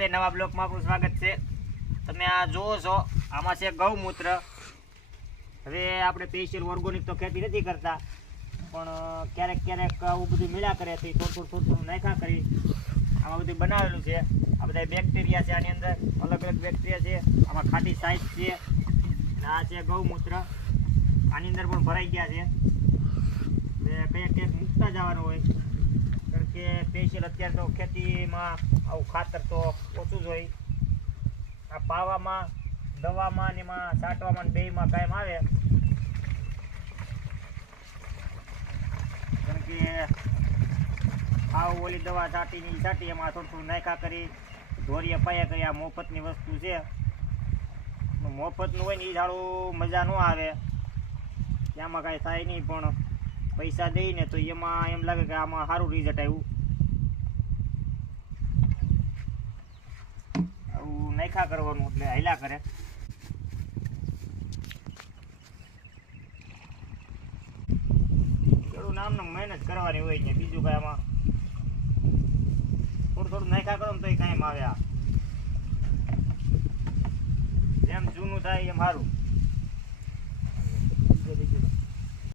નમસ્તે, નવા બ્લોકમાં આપણું સ્વાગત છે. તમે આ જુઓ છો, આમાં છે ગૌમૂત્ર. હવે આપણે સ્પેશિયલ ઓર્ગોનિક તો ખેતી નથી કરતા, પણ ક્યારેક ક્યારેક આવું બધું મેળા કરે તો થોડું થોડું થોડું નાખ્યા કરી. આમાં બધું બનાવેલું છે. આ બધા બેક્ટેરિયા છે આની અંદર, અલગ અલગ બેક્ટેરિયા છે. આમાં ખાટી સાઈઝ છે. આ છે ગૌમૂત્ર. આની અંદર પણ ભરાઈ ગયા છે એટલે કંઈક કંઈક મૂકતા જવાનું હોય કારણ કે સ્પેશિયલ અત્યારે તો ખેતીમાં આવું ખાતર તો ઓછું જ હોય. આ પાવામાં, દવામાં ને એમાં છાંટવામાં ને બેમાં કાયમ આવે. કારણ કે આવું ઓલી દવા છાંટીને છાંટી એમાં થોડું થોડું નાખા કરી, ધોરીએ પાયા કરી, આ મફતની વસ્તુ છે. મફતનું હોય ને એ સારું મજા ન આવે. એમાં કાંઈ થાય નહીં પણ પૈસા દઈને તો એમાં એમ લાગે કે આમાં સારું રિઝલ્ટ આવ્યું. આવું કરવાનું એટલે હાલ્યા કરે. ખેડૂત નામનો મહેનત કરવાની હોય છે બીજું કાંઈ આમાં. થોડું થોડું નાખ્યા કરો ને તો કાંઈ આવે જેમ જૂનું થાય એમ સારું.